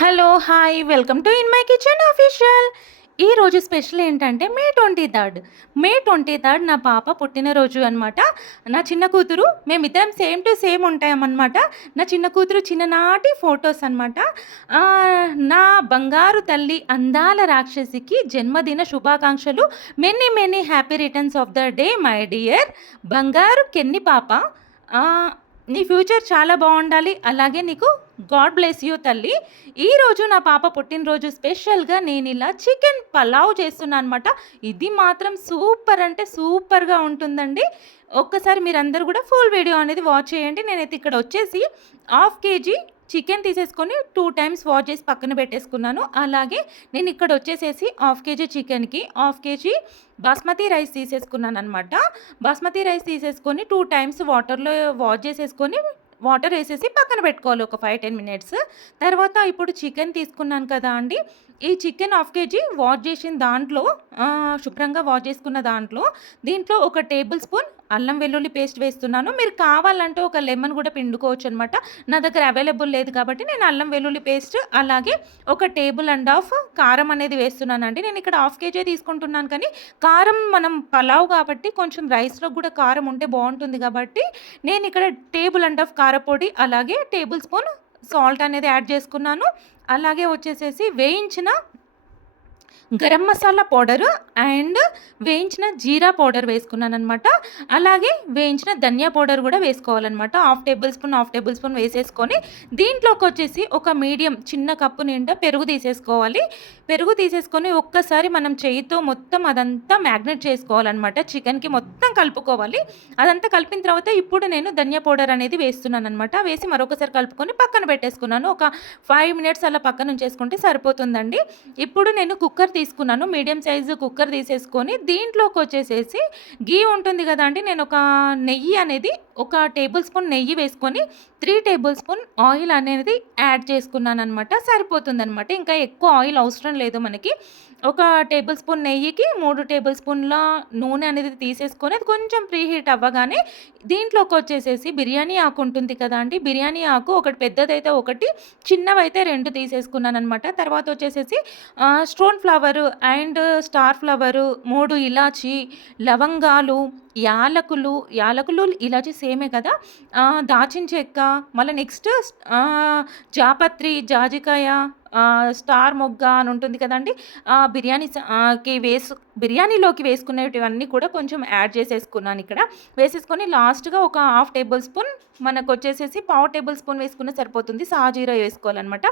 Hello hi welcome to in my kitchen official. ఈరోజు special ఏంటంటే May twenty third. May twenty third నా పాప పుట్టినరోజు అనమాట నా చిన్న కూతురు మేమిద్దరం సేమ్ టు సేమ్ ఉంటామన్నమాట. నా చిన్న కూతురు చిన్ననాటి ఫొటోస్ అనమాట నా బంగారు తల్లి అందాల రాక్షసికి జన్మదిన శుభాకాంక్షలు. Many many happy returns of the day my dear బంగారు కెన్ని పాప? నీ ఫ్యూచర్ చాలా బాగుండాలి. అలాగే నీకు గాడ్ బ్లెస్ యూ తల్లి. ఈరోజు నా పాప పుట్టినరోజు స్పెషల్గా నేను ఇలా చికెన్ పలావ్ చేస్తున్నాను అనమాట ఇది మాత్రం సూపర్ అంటే సూపర్గా ఉంటుందండి. ఒక్కసారి మీరందరూ కూడా ఫుల్ వీడియో అనేది వాచ్ చేయండి. నేనైతే ఇక్కడ వచ్చేసి హాఫ్ కేజీ చికెన్ తీసేసుకొని టూ టైమ్స్ వాష్ చేసి పక్కన పెట్టేసుకున్నాను. అలాగే నేను ఇక్కడ వచ్చేసేసి హాఫ్ కేజీ చికెన్కి హాఫ్ కేజీ బాస్మతి రైస్ తీసేసుకున్నాను అనమాట బాస్మతి రైస్ తీసేసుకొని టూ టైమ్స్ వాటర్లో వాష్ చేసేసుకొని వాటర్ వేసేసి పక్కన పెట్టుకోవాలి ఒక ఫైవ్ టెన్ మినిట్స్ తర్వాత ఇప్పుడు చికెన్ తీసుకున్నాను కదా అండి. ఈ చికెన్ హాఫ్ కేజీ వాష్ చేసిన దాంట్లో శుభ్రంగా వాష్ చేసుకున్న దాంట్లో దీంట్లో ఒక టేబుల్ స్పూన్ అల్లం వెల్లుల్లి పేస్ట్ వేస్తున్నాను. మీరు కావాలంటే ఒక లెమన్ కూడా పిండుకోవచ్చు అనమాట నా దగ్గర అవైలబుల్ లేదు కాబట్టి నేను అల్లం వెల్లుల్లి పేస్ట్ అలాగే ఒక టేబుల్ అండ్ హాఫ్ కారం అనేది వేస్తున్నానండి. నేను ఇక్కడ హాఫ్ కేజీ తీసుకుంటున్నాను కానీ కారం మనం పలావ్ కాబట్టి కొంచెం రైస్లో కూడా కారం ఉంటే బాగుంటుంది కాబట్టి నేను ఇక్కడ టేబుల్ అండ్ హాఫ్ కారపొడి అలాగే టేబుల్ స్పూన్ సాల్ట్ అనేది యాడ్ చేసుకున్నాను. అలాగే వచ్చేసేసి వేయించిన గరం మసాలా పౌడరు అండ్ వేయించిన జీరా పౌడర్ వేసుకున్నాను అనమాట అలాగే వేయించిన ధనియా పౌడర్ కూడా వేసుకోవాలన్నమాట. Half tablespoon half tablespoon వేసేసుకొని దీంట్లోకి వచ్చేసి ఒక మీడియం చిన్న కప్పు నిండా పెరుగు తీసేసుకోవాలి. పెరుగు తీసేసుకొని ఒక్కసారి మనం చేయితో మొత్తం అదంతా మ్యాగ్నెట్ చేసుకోవాలన్నమాట. చికెన్కి మొత్తం కలుపుకోవాలి. అదంతా కలిపిన తర్వాత ఇప్పుడు నేను ధనియా పౌడర్ అనేది వేస్తున్నాను అనమాట వేసి మరొకసారి కలుపుకొని పక్కన పెట్టేసుకున్నాను. ఒక ఫైవ్ మినిట్స్ అలా పక్కన ఉంచేసుకుంటే సరిపోతుందండి. ఇప్పుడు నేను కుక్కర్ తీసుకున్నాను. మీడియం సైజు కుక్కర్ తీసేసుకొని దీంట్లోకి వచ్చేసేసి గీ ఉంటుంది కదా అండి. నేను ఒక నెయ్యి అనేది ఒక టేబుల్ స్పూన్ నెయ్యి వేసుకొని త్రీ టేబుల్ స్పూన్ ఆయిల్ అనేది యాడ్ చేసుకున్నాను అనమాట సరిపోతుంది అనమాట ఇంకా ఎక్కువ ఆయిల్ అవసరం లేదు మనకి. ఒక టేబుల్ స్పూన్ నెయ్యికి మూడు టేబుల్ స్పూన్ల నూనె అనేది తీసేసుకొని అది కొంచెం ప్రీ హీట్ అవ్వగానే దీంట్లోకి వచ్చేసేసి బిర్యానీ ఆకు ఉంటుంది కదా అండి. బిర్యానీ ఆకు ఒకటి పెద్దదైతే ఒకటి చిన్నవైతే రెండు తీసేసుకున్నాను అనమాట తర్వాత వచ్చేసేసి stone flower and star flower మూడు ఇలాచి లవంగాలు యాలకులు యాలకులు ఇలాచి సేమే కదా. దాచిన చెక్క మళ్ళీ నెక్స్ట్ జాపత్రి జాజికాయ స్టార్ మొగ్గ అని ఉంటుంది కదండి. ఆ, బిర్యానీ వేసు బిర్యానీలోకి వేసుకునేటివన్నీ కూడా కొంచెం యాడ్ చేసేసుకున్నాను ఇక్కడ. వేసేసుకొని లాస్ట్గా ఒక హాఫ్ టేబుల్ స్పూన్ మనకు వచ్చేసేసి పావు టేబుల్ స్పూన్ వేసుకున్న సరిపోతుంది. సాజీరా వేసుకోవాలన్నమాట.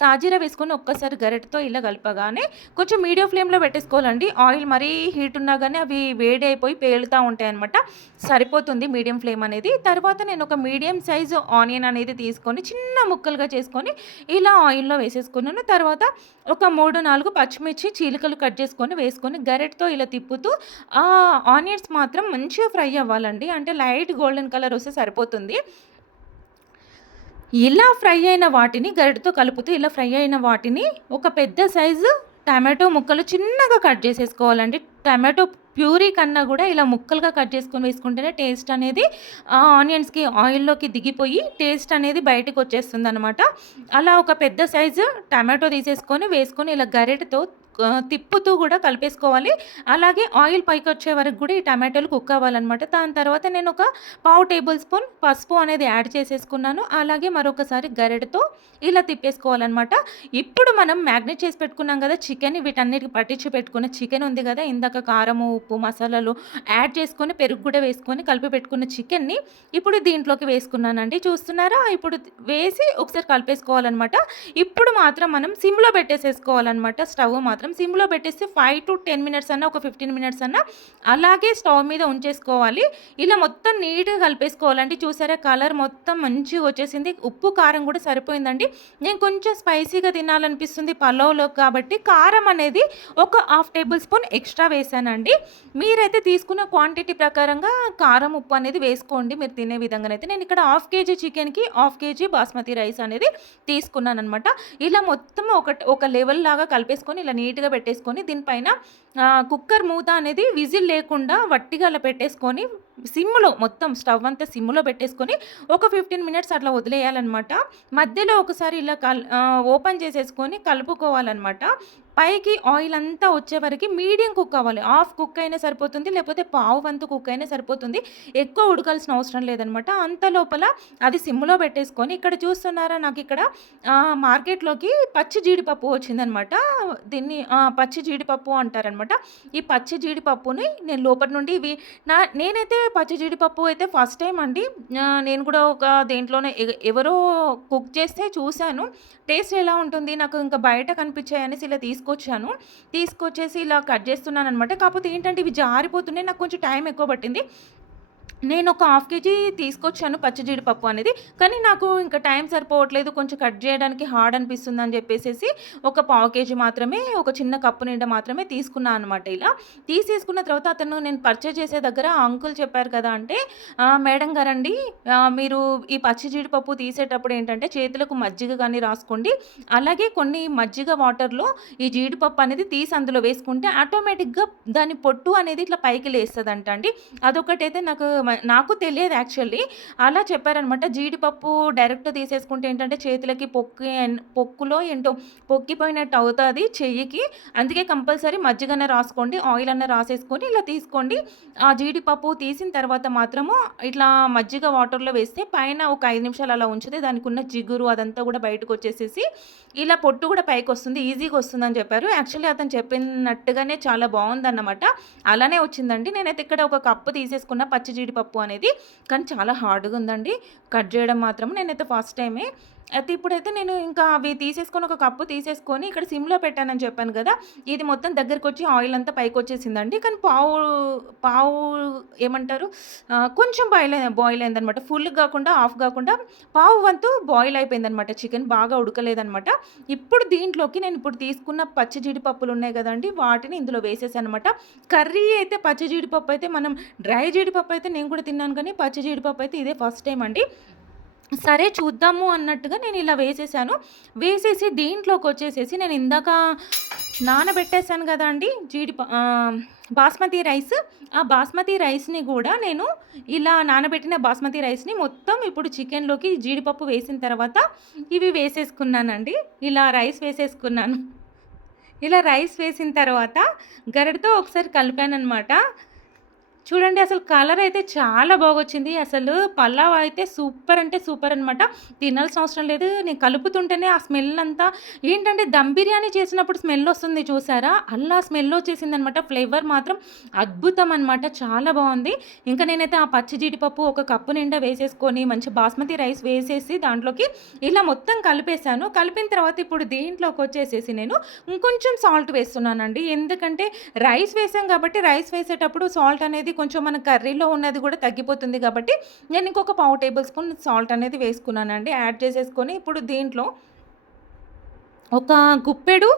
సాజీరా వేసుకొని ఒక్కసారి గరెటతో ఇలా కలపగానే కొంచెం మీడియం ఫ్లేమ్లో పెట్టేసుకోవాలండి. ఆయిల్ మరీ హీట్ ఉన్నా కానీ అవి వేడి అయిపోయి పేలుతూ ఉంటాయి అనమాట సరిపోతుంది మీడియం ఫ్లేమ్ అనేది. తర్వాత నేను ఒక మీడియం సైజు ఆనియన్ అనేది తీసుకొని చిన్న ముక్కలుగా చేసుకొని ఇలా ఆయిల్లో వేసేసుకున్నాను తర్వాత ఒక మూడు నాలుగు పచ్చిమిర్చి చీలికలు కట్ చేసుకొని వేసుకొని గరెట్తో ఇలా తిప్పుతూ ఆ ఆనియన్స్ మాత్రం మంచిగా ఫ్రై అవ్వాలండి. అంటే లైట్ గోల్డెన్ కలర్ వస్తే సరిపోతుంది. ఇలా ఫ్రై అయిన వాటిని గరిటతో కలుపుతూ ఇలా ఫ్రై అయిన వాటిని ఒక పెద్ద సైజు టమాటో ముక్కలు చిన్నగా కట్ చేసేసుకోవాలండి. టమాటో ప్యూరీ కన్నా కూడా ఇలా ముక్కలుగా కట్ చేసుకొని వేసుకుంటేనే టేస్ట్ అనేది ఆ ఆనియన్స్కి ఆయిల్లోకి దిగిపోయి టేస్ట్ అనేది బయటకు వచ్చేస్తుంది అనమాట అలా ఒక పెద్ద సైజు టమాటో తీసేసుకొని వేసుకొని ఇలా గరిటతో తిప్పుతూ కూడా కలిపేసుకోవాలి. అలాగే ఆయిల్ పైకి వచ్చే వరకు కూడా ఈ టమాటోలు కుక్ అవ్వాలన్నమాట. దాని తర్వాత నేను ఒక పావు టేబుల్ స్పూన్ పసుపు అనేది యాడ్ చేసేసుకున్నాను. అలాగే మరొకసారి గరెడతో ఇలా తిప్పేసుకోవాలన్నమాట. ఇప్పుడు మనం మ్యాగ్నేట్ చేసి పెట్టుకున్నాం కదా చికెన్ వీటన్నిటికి పట్టించి పెట్టుకున్న చికెన్ ఉంది కదా ఇందాక కారము ఉప్పు మసాలాలు యాడ్ చేసుకొని పెరుగు కూడా వేసుకొని కలిపి పెట్టుకున్న చికెన్ని ఇప్పుడు దీంట్లోకి వేసుకున్నానండి. చూస్తున్నారా? ఇప్పుడు వేసి ఒకసారి కలిపేసుకోవాలన్నమాట. ఇప్పుడు మాత్రం మనం సిమ్లో పెట్టేసేసుకోవాలన్నమాట. స్టవ్ మాత్రం సిమ్లో పెట్టేసి ఫైవ్ టు టెన్ మినిట్స్ అన్న ఒక ఫిఫ్టీన్ మినిట్స్ అన్న అలాగే స్టవ్ మీద ఉంచేసుకోవాలి. ఇలా మొత్తం నీట్గా కలిపేసుకోవాలండి. చూసారా కలర్ మొత్తం మంచిగా వచ్చేసింది. ఉప్పు కారం కూడా సరిపోయిందండి. నేను కొంచెం స్పైసీగా తినాలనిపిస్తుంది పలావ్లో కాబట్టి కారం అనేది ఒక హాఫ్ టేబుల్ స్పూన్ ఎక్స్ట్రా వేసానండి. మీరైతే తీసుకున్న క్వాంటిటీ ప్రకారంగా కారం ఉప్పు అనేది వేసుకోండి. మీరు తినే విధంగానైతే నేను ఇక్కడ హాఫ్ కేజీ చికెన్కి హాఫ్ కేజీ బాస్మతి రైస్ అనేది తీసుకున్నాను అనమాట ఇలా మొత్తం ఒక ఒక లెవెల్ లాగా కలిపేసుకొని ఇలా నీట్గా పెట్టేసుకొని దీనిపైన కుక్కర్ మూత అనేది విజిల్ లేకుండా వట్టిగా అలా పెట్టేసుకొని సిమ్‌లో మొత్తం స్టవ్ అంతా సిమ్‌లో పెట్టేసుకొని ఒక 15 మినిట్స్ అట్లా వదిలేయాలనమాట. మధ్యలో ఒకసారి ఇలా కల్ ఓపెన్ చేసేసుకొని కలుపుకోవాలన్నమాట పైకి ఆయిల్ అంతా వచ్చే వరకి మీడియం కుక్ అవ్వాలి. హాఫ్ కుక్ అయినా సరిపోతుంది. లేకపోతే పావు వంతు కుక్ అయినా సరిపోతుంది. ఎక్కువ ఉడకాల్సిన అవసరం లేదనమాట. అంత లోపల అది సిమ్‌లో పెట్టేసుకొని ఇక్కడ చూస్తున్నారా నాకు ఇక్కడ మార్కెట్‌లోకి పచ్చి జీడిపప్పు వచ్చిందనమాట. దీన్ని పచ్చి జీడిపప్పు అంటారనమాట. ఈ పచ్చి జీడిపప్పుని నేను లోపల నుండి ఇవి నా నేనైతే పచ్చి జీడిపప్పు అయితే ఫస్ట్ టైం అండి. నేను కూడా ఒక దేంట్లోనే ఎవరో కుక్ చేస్తే చూశాను టేస్ట్ ఎలా ఉంటుంది? నాకు ఇంకా బయట కనిపించాయని ఇలా తీసుకు తీసుకొచ్చాను. తీసుకొచ్చేసి ఇలా కట్ చేస్తున్నాను అనమాట కాకపోతే ఏంటంటే ఇవి జారిపోతున్నాయి. నాకు కొంచెం టైం ఎక్కువ పట్టింది. నేను ఒక హాఫ్ కేజీ తీసుకొచ్చాను పచ్చి జీడిపప్పు అనేది. కానీ నాకు ఇంకా టైం సరిపోవట్లేదు. కొంచెం కట్ చేయడానికి హార్డ్ అనిపిస్తుంది అని చెప్పేసి ఒక పావు కేజీ మాత్రమే ఒక చిన్న కప్పు నిండా మాత్రమే తీసుకున్నాను అనమాట ఇలా. తీసేసుకున్న తర్వాత అతను నేను పర్చేజ్ చేసే దగ్గర అంకుల్ చెప్పారు కదా! అంటే మేడం గారండి మీరు ఈ పచ్చి జీడిపప్పు తీసేటప్పుడు ఏంటంటే చేతులకు మజ్జిగ కానీ రాసుకోండి. అలాగే కొన్ని మజ్జిగ వాటర్‌లో ఈ జీడిపప్పు అనేది తీసి అందులో వేసుకుంటే ఆటోమేటిక్‌గా దాని పొట్టు అనేది ఇట్లా పైకి లేస్తదంట అండి. అదొకటైతే నాకు నాకు తెలియదు యాక్చువల్లీ. అలా చెప్పారనమాట. జీడిపప్పు డైరెక్ట్ తీసేసుకుంటే ఏంటంటే చేతులకి పొక్కి పొక్కులో ఏంటో పొక్కిపోయినట్టు అవుతుంది చెయ్యికి. అందుకే కంపల్సరీ మజ్జిగన్న రాసుకోండి. ఆయిల్ అన్న రాసేసుకొని ఇలా తీసుకోండి. ఆ జీడిపప్పు తీసిన తర్వాత మాత్రము ఇట్లా మజ్జిగ వాటర్‌లో వేస్తే పైన ఒక ఐదు నిమిషాలు అలా ఉంచితే దానికి ఉన్న జిగురు అదంతా కూడా బయటకొచ్చేసేసి ఇలా పొట్టు కూడా పైకొస్తుంది. ఈజీగా వస్తుందని చెప్పారు. యాక్చువల్లీ అతను చెప్పినట్టుగానే చాలా బాగుందన్నమాట అలానే వచ్చిందండి. నేనైతే ఇక్కడ ఒక కప్పు తీసేసుకున్న పచ్చి జీడిపప్పు అనేది. కానీ చాలా హార్డ్‌గా ఉందండి. కట్ చేయడం మాత్రం నేనైతే ఫస్ట్ టైమే. అయితే ఇప్పుడైతే నేను ఇంకా అవి తీసేసుకొని ఒక కప్పు తీసేసుకొని ఇక్కడ సిమ్‌లో పెట్టానని చెప్పాను కదా! ఇది మొత్తం దగ్గరకొచ్చి ఆయిల్ అంతా పైకి వచ్చేసిందండి కానీ పావు పావు ఏమంటారు? కొంచెం బాయిల్ బాయిల్ అయిందనమాట. ఫుల్ కాకుండా ఆఫ్ కాకుండా పావు వంతు బాయిల్ అయిపోయిందనమాట. చికెన్ బాగా ఉడకలేదనమాట. ఇప్పుడు దీంట్లోకి నేను ఇప్పుడు తీసుకున్న పచ్చి జీడిపప్పులు ఉన్నాయి కదండి వాటిని ఇందులో వేసేసానమాట కర్రీ అయితే పచ్చి జీడిపప్పు అయితే మనం డ్రై జీడిపప్పు అయితే నేను కూడా తిన్నాను కానీ పచ్చి జీడిపప్పు అయితే ఇదే ఫస్ట్ టైం అండి. సరే చూద్దాము అన్నట్టుగా నేను ఇలా వేసేసాను. వేసేసి దీంట్లోకి వచ్చేసేసి నేను ఇందాక నానబెట్టేసాను కదా అండి జీడి బాస్మతి రైస్. ఆ బాస్మతి రైస్‌ని కూడా నేను ఇలా నానబెట్టిన బాస్మతి రైస్‌ని మొత్తం ఇప్పుడు చికెన్‌లోకి జీడిపప్పు వేసిన తర్వాత ఇవి వేసేసుకున్నానండి. ఇలా రైస్ వేసేసుకున్నాను. ఇలా రైస్ వేసిన తర్వాత గరిటెతో ఒకసారి కలిపాను అనమాట చూడండి అసలు కలర్ అయితే చాలా బాగొచ్చింది. అసలు పలావ్ అయితే సూపర్ అంటే సూపర్ అనమాట. తినాల్సిన అవసరం లేదు. నేను కలుపుతుంటేనే ఆ స్మెల్ అంతా ఏంటంటే దమ్ బిర్యానీ చేసినప్పుడు స్మెల్ వస్తుంది చూసారా? అలా స్మెల్ వచ్చేసింది అనమాట ఫ్లేవర్ మాత్రం అద్భుతం అనమాట. చాలా బాగుంది ఇంకా నేనైతే ఆ పచ్చి జీడిపప్పు ఒక కప్పు నిండా వేసేసుకొని మంచి బాస్మతి రైస్ వేసేసి దాంట్లోకి ఇలా మొత్తం కలిపేసాను. కలిపిన తర్వాత ఇప్పుడు దీంట్లోకొచ్చేసేసి నేను ఇంకొంచెం సాల్ట్ వేస్తున్నానండి. ఎందుకంటే రైస్ వేసాం కాబట్టి రైస్ వేసేటప్పుడు సాల్ట్ అనేది కొంచెం మన కర్రీలో ఉన్నది కూడా తగ్గిపోతుంది కాబట్టి నేను ఇంకొక పావు టేబుల్ స్పూన్ సాల్ట్ అనేది వేసుకున్నానండి. యాడ్ చేసేసుకొని ఇప్పుడు దీంట్లో ఒక గుప్పెడు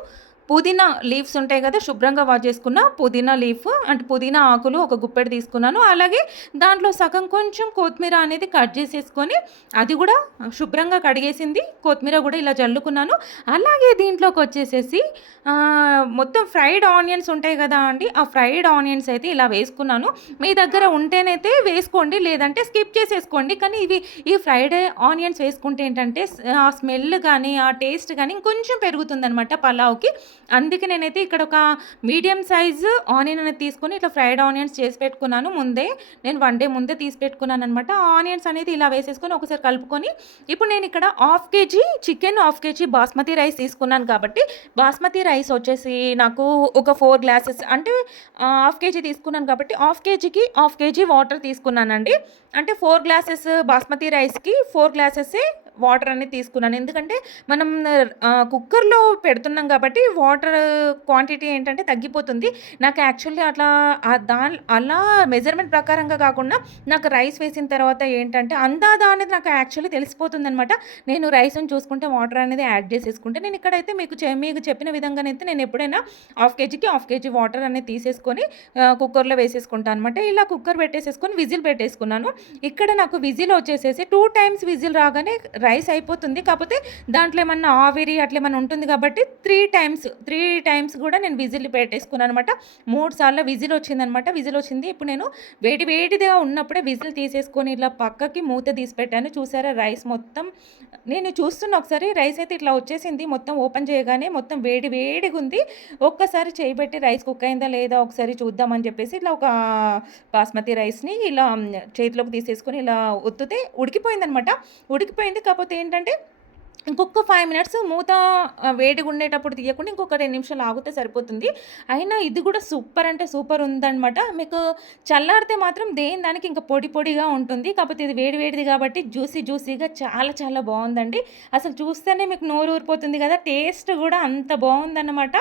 పుదీనా లీవ్స్ ఉంటాయి కదా శుభ్రంగా వాష్ చేసుకున్న పుదీనా లీఫ్ అంటే పుదీనా ఆకులు ఒక గుప్పెడు తీసుకున్నాను. అలాగే దాంట్లో సగం కొంచెం కొత్తిమీర అనేది కట్ చేసేసుకొని అది కూడా శుభ్రంగా కడిగేసింది కొత్తిమీర కూడా ఇలా జల్లుకున్నాను. అలాగే దీంట్లోకి వచ్చేసేసి మొత్తం ఫ్రైడ్ ఆనియన్స్ ఉంటాయి కదా అండి! ఆ ఫ్రైడ్ ఆనియన్స్ అయితే ఇలా వేసుకున్నాను. మీ దగ్గర ఉంటేనైతే వేసుకోండి. లేదంటే స్కిప్ చేసేసుకోండి. కానీ ఇవి ఈ ఫ్రైడ్ ఆనియన్స్ వేసుకుంటే ఏంటంటే ఆ స్మెల్ కానీ ఆ టేస్ట్ కానీ ఇంకొంచెం పెరుగుతుందనమాట పలావ్‌కి. అందుకే నేనైతే ఇక్కడ ఒక మీడియం సైజు ఆనియన్ అనేది తీసుకొని ఇట్లా ఫ్రైడ్ ఆనియన్స్ చేసి పెట్టుకున్నాను ముందే. నేను వన్ డే ముందే తీసి పెట్టుకున్నాను అనమాట ఆనియన్స్ అనేది ఇలా వేసేసుకొని ఒకసారి కలుపుకొని ఇప్పుడు నేను ఇక్కడ half KG chicken, half KG basmati rice తీసుకున్నాను కాబట్టి బాస్మతి రైస్ వచ్చేసి నాకు ఒక ఫోర్ గ్లాసెస్ అంటే హాఫ్ కేజీ తీసుకున్నాను కాబట్టి హాఫ్ కేజీకి హాఫ్ కేజీ వాటర్ తీసుకున్నానండి. అంటే ఫోర్ గ్లాసెస్ బాస్మతి రైస్‌కి ఫోర్ గ్లాసెసే వాటర్ అనేది తీసుకున్నాను. ఎందుకంటే మనం కుక్కర్‌లో పెడుతున్నాం కాబట్టి వాటర్ క్వాంటిటీ ఏంటంటే తగ్గిపోతుంది. నాకు యాక్చువల్లీ అట్లా దాని అలా మెజర్‌మెంట్ ప్రకారంగా కాకుండా నాకు రైస్ వేసిన తర్వాత ఏంటంటే అందాదా అనేది నాకు యాక్చువల్లీ తెలిసిపోతుందనమాట. నేను రైస్‌ని చూసుకుంటే వాటర్ అనేది యాడ్ చేసేసుకుంటే నేను ఇక్కడైతే మీకు చె మీకు చెప్పిన విధంగానైతే నేను ఎప్పుడైనా హాఫ్ కేజీకి హాఫ్ కేజీ వాటర్ అనేది తీసేసుకొని కుక్కర్‌లో వేసేసుకుంటాను అనమాట. ఇలా కుక్కర్ పెట్టేసేసుకొని విజిల్ పెట్టేసుకున్నాను. ఇక్కడ నాకు విజిల్ వచ్చేసేసి టూ టైమ్స్ విజిల్ రాగానే రైస్ అయిపోతుంది. కాకపోతే దాంట్లో ఏమన్నా ఆవిరి అట్లా ఏమన్నా ఉంటుంది కాబట్టి త్రీ టైమ్స్ త్రీ టైమ్స్ కూడా నేను విజిల్ పెట్టేసుకున్నాను అనమాట మూడు సార్లు విజిల్ వచ్చిందనమాట విజిల్ వచ్చింది. ఇప్పుడు నేను వేడి వేడిదిగా ఉన్నప్పుడే విజిల్ తీసేసుకొని ఇలా పక్కకి మూత తీసి పెట్టాను. చూసారా రైస్ మొత్తం? నేను చూస్తున్న ఒకసారి రైస్ అయితే ఇట్లా వచ్చేసింది. మొత్తం ఓపెన్ చేయగానే మొత్తం వేడి వేడిగా ఉంది. ఒక్కసారి చేయబెట్టి రైస్ కుక్ అయిందా లేదా ఒకసారి చూద్దామని చెప్పేసి ఇట్లా ఒక బాస్మతి రైస్ని ఇలా చేతిలోకి తీసేసుకొని ఇలా ఒత్తితే ఉడికిపోయిందనమాట ఉడికిపోయింది కాకపోతే ఏంటంటే ఇంకొక ఫైవ్ మినిట్స్ మూత వేడిగా ఉండేటప్పుడు తీయకుండా ఇంకొక రెండు నిమిషాలు ఆగితే సరిపోతుంది. అయినా ఇది కూడా సూపర్ అంటే సూపర్ ఉందన్నమాట. మీకు చల్లారితే మాత్రం దేని దానికి ఇంకా పొడి పొడిగా ఉంటుంది. కాకపోతే ఇది వేడి వేడిది కాబట్టి జ్యూసీ జ్యూసీగా చాలా చాలా బాగుందండి. అసలు చూస్తేనే మీకు నోరు ఊరిపోతుంది కదా టేస్ట్ కూడా అంత బాగుందన్నమాట.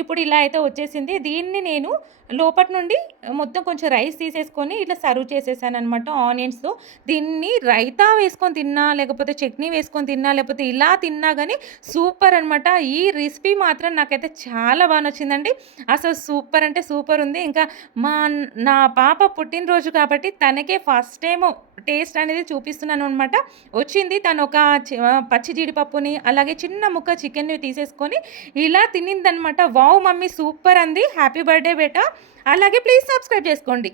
ఇప్పుడు ఇలా అయితే వచ్చేసింది. దీన్ని నేను లోపటి నుండి మొత్తం కొంచెం రైస్ తీసేసుకొని ఇట్లా సర్వ్ చేసేసాను అనమాట ఆనియన్స్తో దీన్ని రైతా వేసుకొని తిన్నా లేకపోతే చట్నీ వేసుకొని తిన్నా లేకపోతే ఇలా తిన్నా కానీ సూపర్ అనమాట ఈ రెసిపీ మాత్రం నాకైతే చాలా బాగా నచ్చిందండి. అసలు సూపర్ అంటే సూపర్ ఉంది. ఇంకా మా నా పాప పుట్టినరోజు కాబట్టి తనకే ఫస్ట్ టైం టేస్ట్ అనేది చూపిస్తున్నాను అనమాట వచ్చింది తను ఒక చి- పచ్చి జీడిపప్పుని అలాగే చిన్న ముక్క చికెన్ని తీసేసుకొని ఇలా తినిందనమాట వావ్ మమ్మీ సూపర్ అంది. హ్యాపీ బర్త్డే బేటా. అలాగే ప్లీజ్ సబ్స్క్రైబ్ చేసుకోండి.